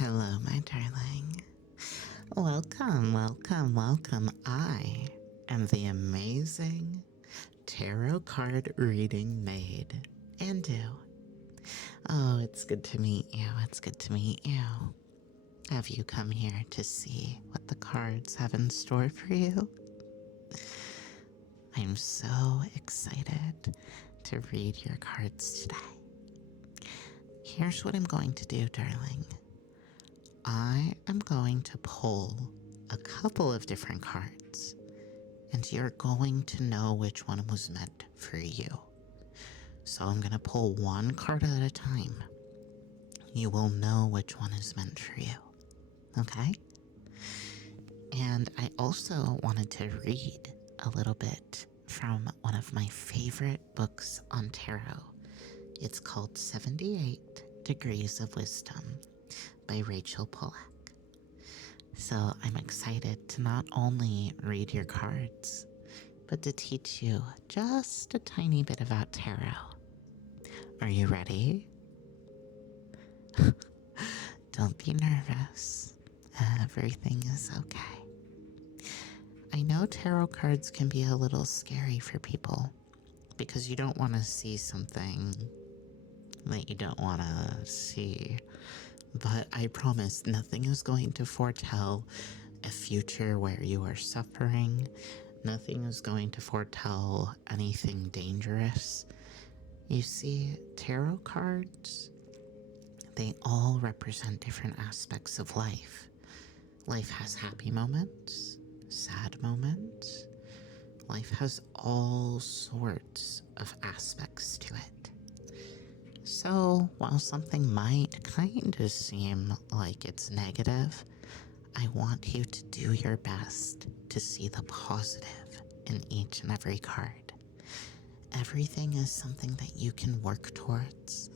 Hello, my darling. Welcome, welcome, welcome. I am the amazing tarot card reading maid, Andou. Oh, it's good to meet you. It's good to meet you. Have you come here to see what the cards have in store for you? I'm so excited to read your cards today. Here's what I'm going to do, darling. I am going to pull a couple of different cards, and you're going to know which one was meant for you. So I'm going to pull one card at a time. You will know which one is meant for you. Okay? And I also wanted to read a little bit from one of my favorite books on tarot. It's called 78 Degrees of Wisdom by Rachel Pollack. So I'm excited to not only read your cards, but to teach you just a tiny bit about tarot. Are you ready? Don't be nervous. Everything is okay. I know tarot cards can be a little scary for people because you don't want to see something that you don't want to see. But I promise nothing is going to foretell a future where you are suffering. Nothing is going to foretell anything dangerous. You see, tarot cards, they all represent different aspects of life. Life has happy moments, sad moments. Life has all sorts of aspects to it. So, while something might kind of seem like it's negative, I want you to do your best to see the positive in each and every card. Everything is something that you can work towards.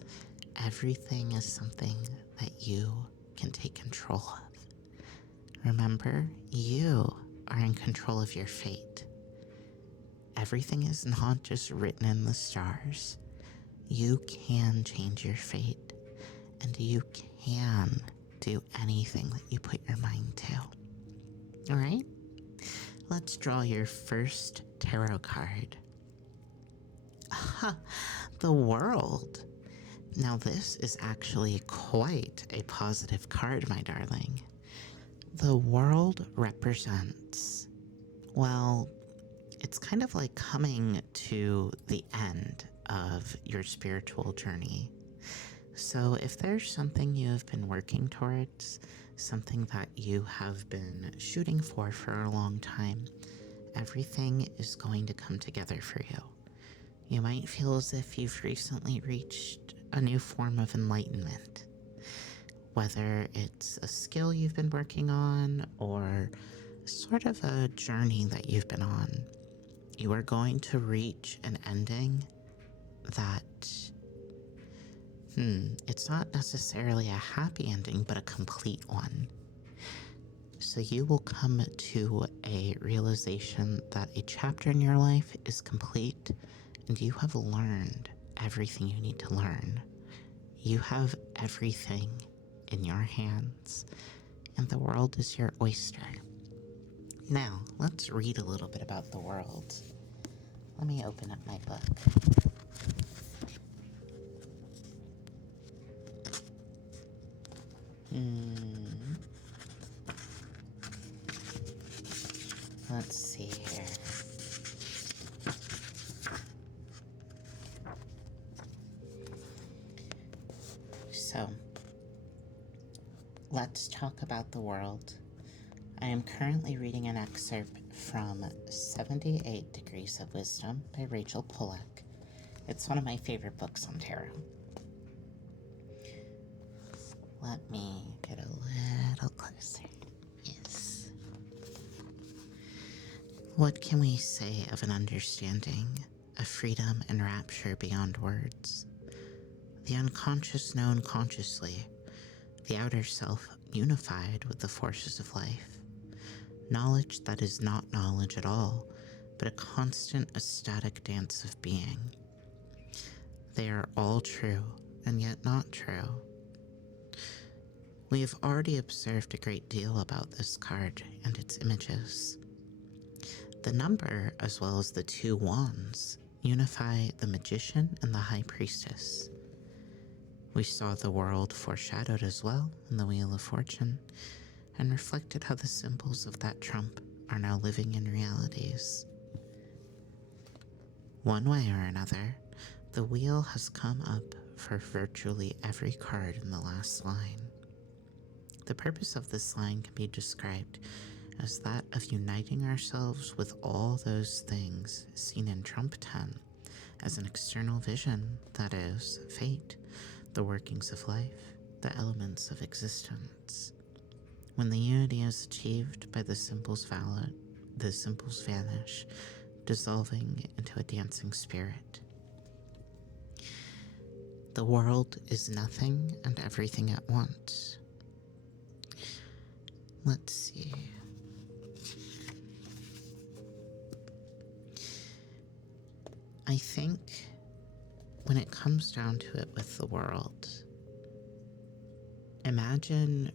Everything is something that you can take control of. Remember, you are in control of your fate. Everything is not just written in the stars. You can change your fate, and you can do anything that you put your mind to. Alright? Let's draw your first tarot card. Aha! The World. Now this is actually quite a positive card, my darling. The World represents, well, it's kind of like coming to the end of your spiritual journey. So if there's something you have been working towards, something that you have been shooting for a long time, everything is going to come together for you. You might feel as if you've recently reached a new form of enlightenment. Whether it's a skill you've been working on or sort of a journey that you've been on, you are going to reach an ending that, it's not necessarily a happy ending, but a complete one. So you will come to a realization that a chapter in your life is complete and you have learned everything you need to learn. You have everything in your hands and the world is your oyster. Now, let's read a little bit about the world. Let me open up my book. Let's see here. So, let's talk about the world. I am currently reading an excerpt from 78 Degrees of Wisdom by Rachel Pollack. It's one of my favorite books on tarot. Let me get a little closer. Yes. What can we say of an understanding, a freedom and rapture beyond words? The unconscious known consciously, the outer self unified with the forces of life. Knowledge that is not knowledge at all, but a constant ecstatic dance of being. They are all true, and yet not true. We have already observed a great deal about this card and its images. The number, as well as the two wands, unify the magician and the high priestess. We saw the world foreshadowed as well in the Wheel of Fortune, and reflected how the symbols of that trump are now living in realities. One way or another, the wheel has come up for virtually every card in the last line. The purpose of this line can be described as that of uniting ourselves with all those things seen in Trump 10 as an external vision, that is, fate, the workings of life, the elements of existence. When the unity is achieved by the symbols vanish, dissolving into a dancing spirit. The world is nothing and everything at once. Let's see. I think when it comes down to it with the world, imagine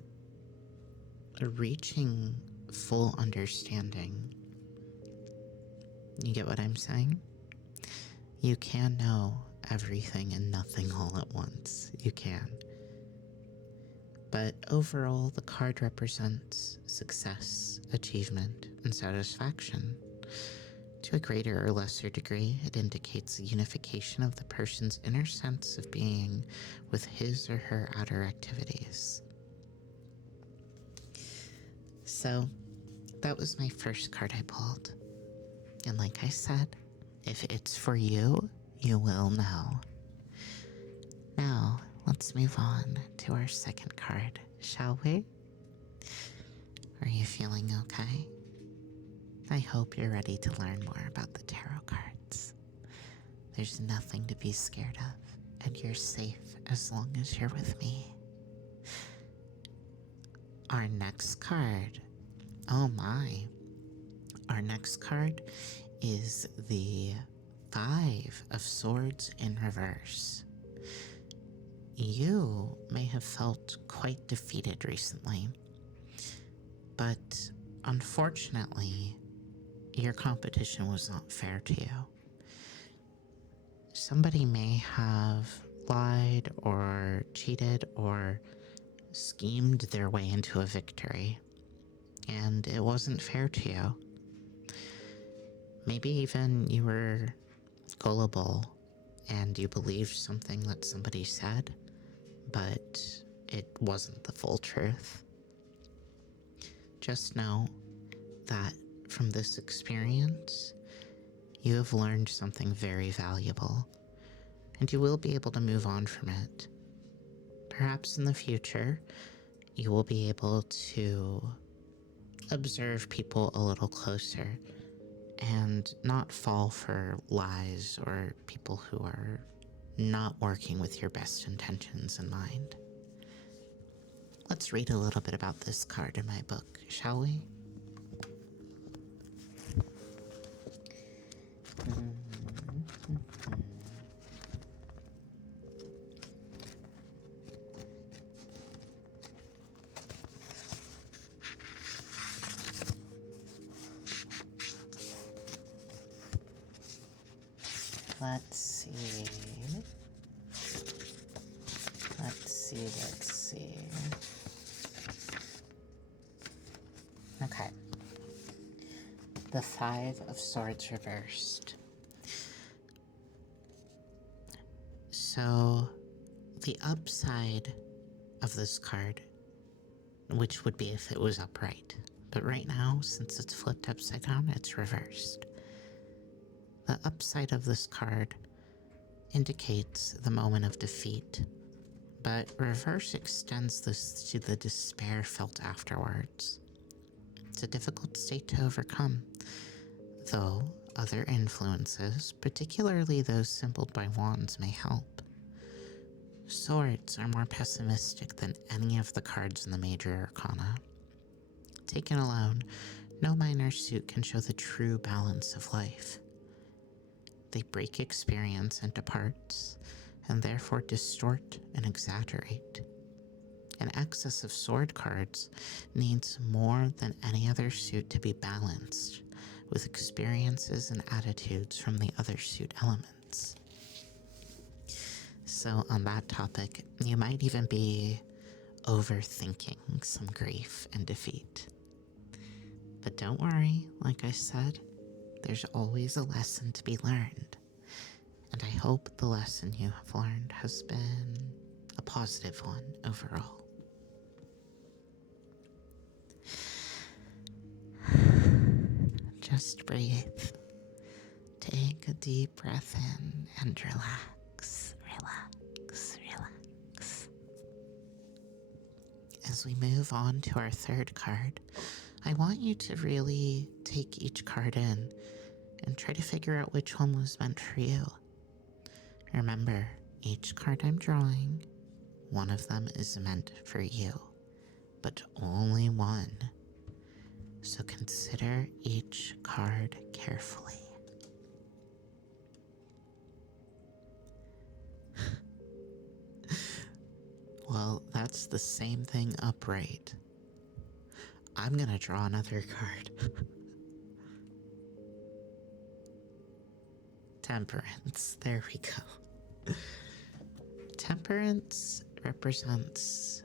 reaching full understanding. You get what I'm saying? You can know everything and nothing all at once. You can. But overall, the card represents success, achievement, and satisfaction. To a greater or lesser degree, it indicates the unification of the person's inner sense of being with his or her outer activities. So, that was my first card I pulled. And like I said, if it's for you, you will know. Now, let's move on to our second card, shall we? Are you feeling okay? I hope you're ready to learn more about the tarot cards. There's nothing to be scared of, and you're safe as long as you're with me. Our next card, oh my, our next card is the Five of Swords in reverse. You may have felt quite defeated recently, but unfortunately, your competition was not fair to you. Somebody may have lied or cheated or schemed their way into a victory, and it wasn't fair to you. Maybe even you were gullible and you believed something that somebody said, but it wasn't the full truth. Just know that from this experience, you have learned something very valuable, and you will be able to move on from it. Perhaps in the future, you will be able to observe people a little closer and not fall for lies or people who are not working with your best intentions in mind. Let's read a little bit about this card in my book, shall we? Let's see. Okay. The Five of Swords reversed. So, the upside of this card, which would be if it was upright, but right now, since it's flipped upside down, it's reversed. The upside of this card indicates the moment of defeat, but reverse extends this to the despair felt afterwards. It's a difficult state to overcome, though other influences, particularly those symboled by wands, may help. Swords are more pessimistic than any of the cards in the major arcana. Taken alone, no minor suit can show the true balance of life. They break experience into parts, and therefore distort and exaggerate. An excess of sword cards needs more than any other suit to be balanced with experiences and attitudes from the other suit elements. So, on that topic, you might even be overthinking some grief and defeat. But don't worry, like I said, there's always a lesson to be learned. And I hope the lesson you have learned has been a positive one overall. Just breathe. Take a deep breath in and relax, relax, relax. As we move on to our third card, I want you to really take each card in and try to figure out which one was meant for you. Remember, each card I'm drawing, one of them is meant for you, but only one. So consider each card carefully. Well, that's the same thing upright. I'm gonna draw another card. Temperance. There we go. Temperance represents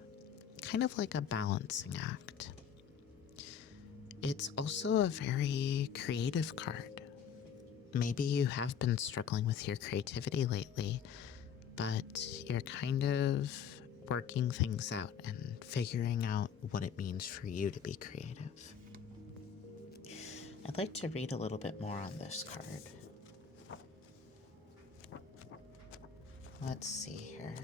kind of like a balancing act. It's also a very creative card. Maybe you have been struggling with your creativity lately, but you're kind of working things out and figuring out what it means for you to be creative. I'd like to read a little bit more on this card. Let's see here.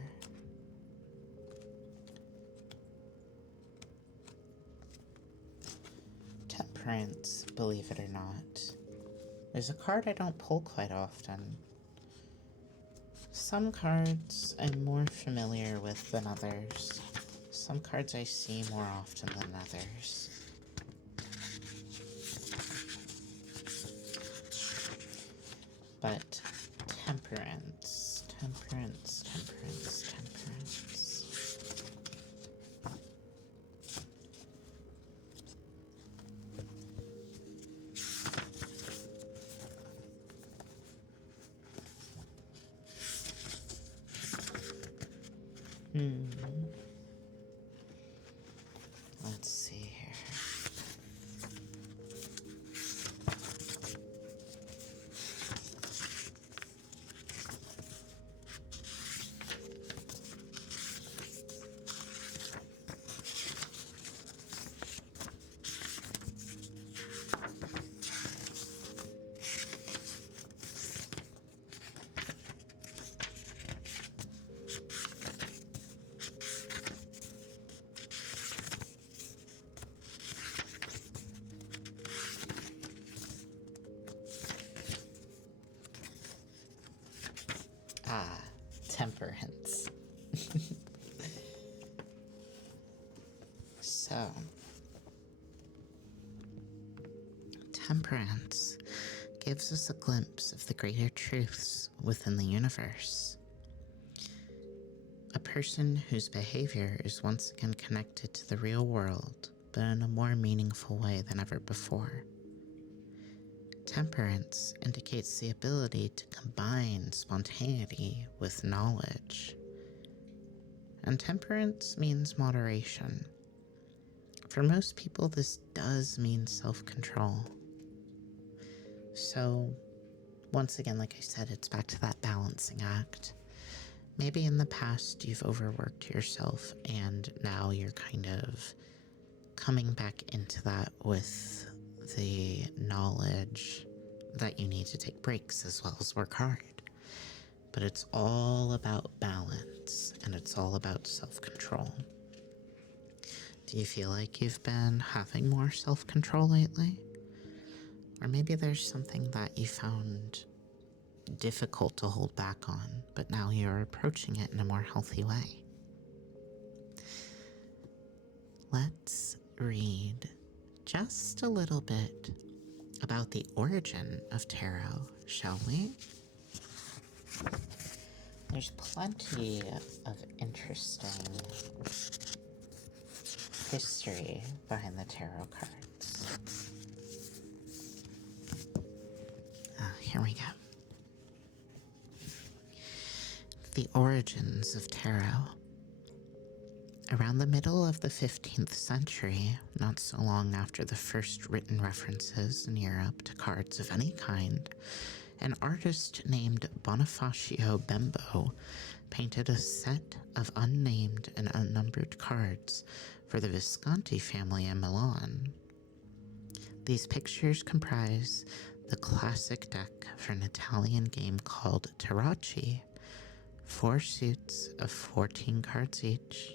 Temperance, believe it or not, is a card I don't pull quite often. Some cards I'm more familiar with than others. Some cards I see more often than others. But temperance, temperance, temperance, temperance. Let's see here. Ah, temperance. So, temperance gives us a glimpse of the greater truths within the universe. A person whose behavior is once again connected to the real world, but in a more meaningful way than ever before. Temperance indicates the ability to combine spontaneity with knowledge. And temperance means moderation. For most people, this does mean self-control. So, once again, like I said, it's back to that balancing act. Maybe in the past you've overworked yourself and now you're kind of coming back into that with the knowledge that you need to take breaks as well as work hard. But it's all about balance and it's all about self-control. Do you feel like you've been having more self-control lately? Or maybe there's something that you found difficult to hold back on, but now you're approaching it in a more healthy way. Let's read just a little bit about the origin of tarot, shall we? There's plenty of interesting history behind the tarot cards. Here we go. The origins of tarot. Around the middle of the 15th century, not so long after the first written references in Europe to cards of any kind, an artist named Bonifacio Bembo painted a set of unnamed and unnumbered cards for the Visconti family in Milan. These pictures comprise the classic deck for an Italian game called Tarocchi, 4 suits of 14 cards each,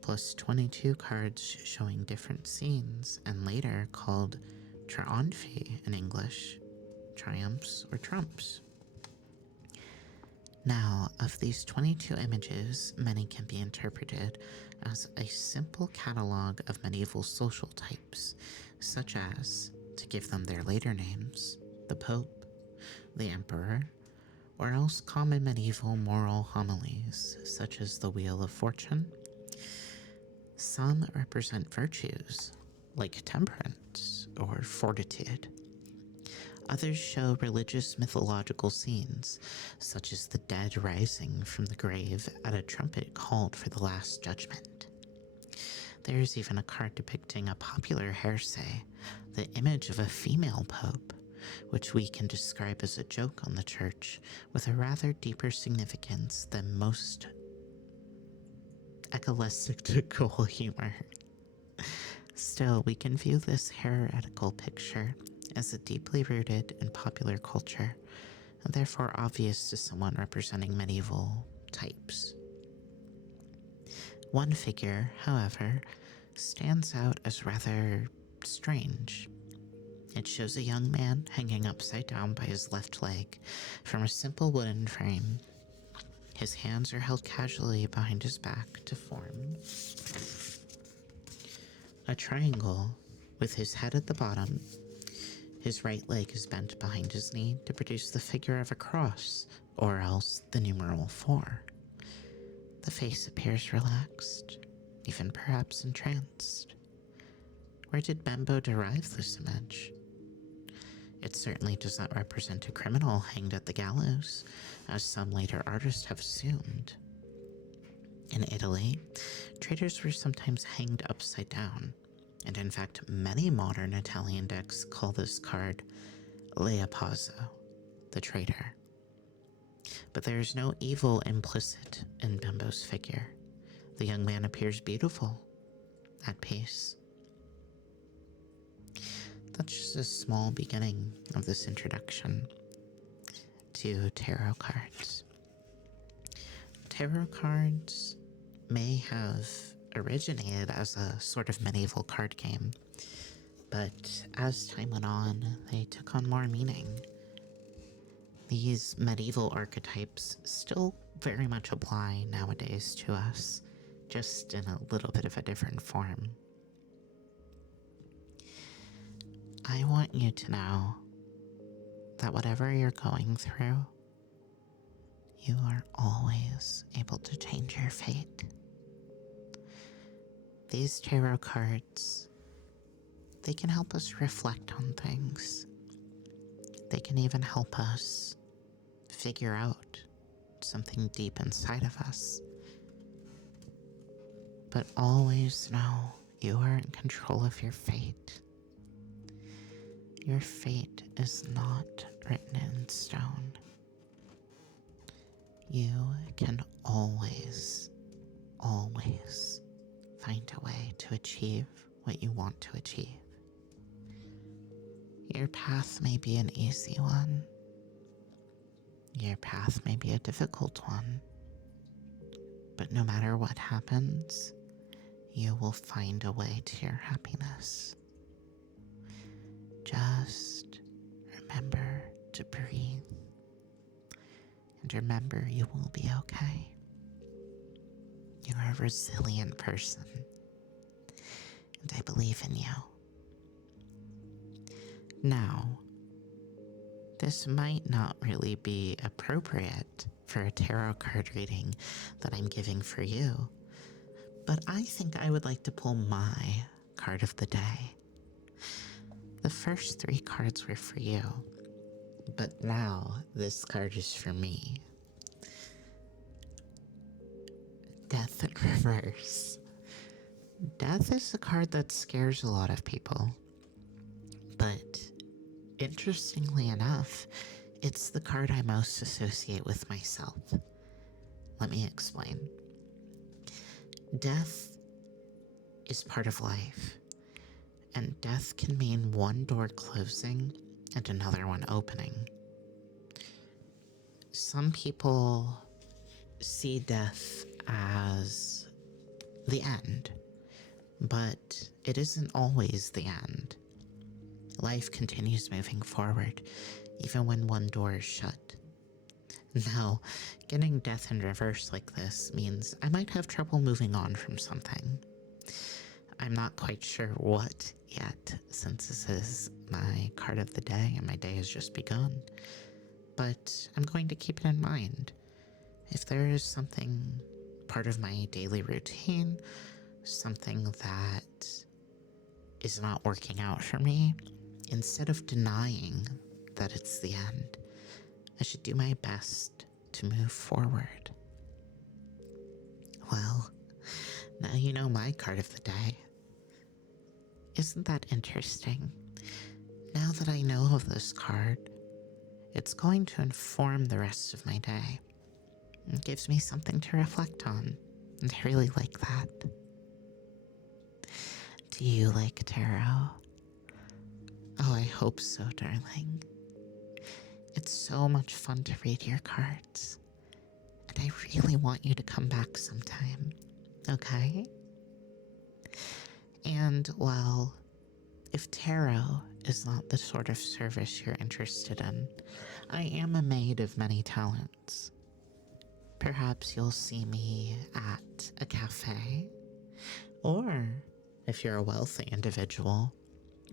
plus 22 cards showing different scenes, and later called Trionfi in English, triumphs or trumps. Now, of these 22 images, many can be interpreted as a simple catalog of medieval social types, such as, to give them their later names, the Pope, the Emperor, or else common medieval moral homilies, such as the Wheel of Fortune. Some represent virtues, like temperance or fortitude. Others show religious mythological scenes, such as the dead rising from the grave at a trumpet called for the Last Judgment. There is even a card depicting a popular heresy, the image of a female pope, which we can describe as a joke on the church, with a rather deeper significance than most ecclesiastical humor. Still, we can view this heretical picture as a deeply rooted in popular culture, and therefore obvious to someone representing medieval types. One figure, however, stands out as rather strange. It shows a young man hanging upside down by his left leg from a simple wooden frame. His hands are held casually behind his back to form a triangle with his head at the bottom. His right leg is bent behind his knee to produce the figure of a cross, or else the numeral 4. The face appears relaxed, even perhaps entranced. Where did Bembo derive this image? It certainly does not represent a criminal hanged at the gallows, as some later artists have assumed. In Italy, traitors were sometimes hanged upside down, and in fact many modern Italian decks call this card Leopazzo, the traitor. But there is no evil implicit in Bembo's figure. The young man appears beautiful, at peace. That's just a small beginning of this introduction to tarot cards. Tarot cards may have originated as a sort of medieval card game, but as time went on, they took on more meaning. These medieval archetypes still very much apply nowadays to us, just in a little bit of a different form. I want you to know that whatever you're going through, you are always able to change your fate. These tarot cards, they can help us reflect on things. They can even help us figure out something deep inside of us. But always know you are in control of your fate. Your fate is not written in stone. You can always, always find a way to achieve what you want to achieve. Your path may be an easy one. Your path may be a difficult one. But no matter what happens, you will find a way to your happiness. Just remember to breathe. And remember, you will be okay. You are a resilient person. And I believe in you. Now, this might not really be appropriate for a tarot card reading that I'm giving for you, But I think I would like to pull my card of the day. The first 3 cards were for you, but now this card is for me. Death in reverse. Death is a card that scares a lot of people, but interestingly enough, it's the card I most associate with myself. Let me explain. Death is part of life, and death can mean one door closing and another one opening. Some people see death as the end, but it isn't always the end. Life continues moving forward, even when one door is shut. Now, getting death in reverse like this means I might have trouble moving on from something. I'm not quite sure what yet, since this is my card of the day and my day has just begun. But I'm going to keep it in mind. If there is something part of my daily routine, something that is not working out for me, instead of denying that it's the end, I should do my best to move forward. Well, now you know my card of the day. Isn't that interesting? Now that I know of this card, it's going to inform the rest of my day. It gives me something to reflect on, and I really like that. Do you like tarot? Oh, I hope so, darling. It's so much fun to read your cards, and I really want you to come back sometime, okay? And, well, if tarot is not the sort of service you're interested in, I am a maid of many talents. Perhaps you'll see me at a cafe, or if you're a wealthy individual,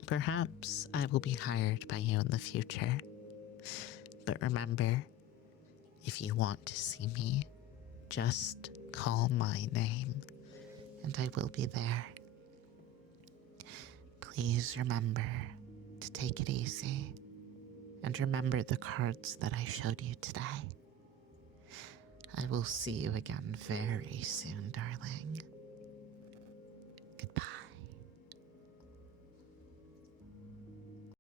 perhaps I will be hired by you in the future. But remember, if you want to see me, just call my name, and I will be there. Please remember to take it easy, and remember the cards that I showed you today. I will see you again very soon, darling. Goodbye.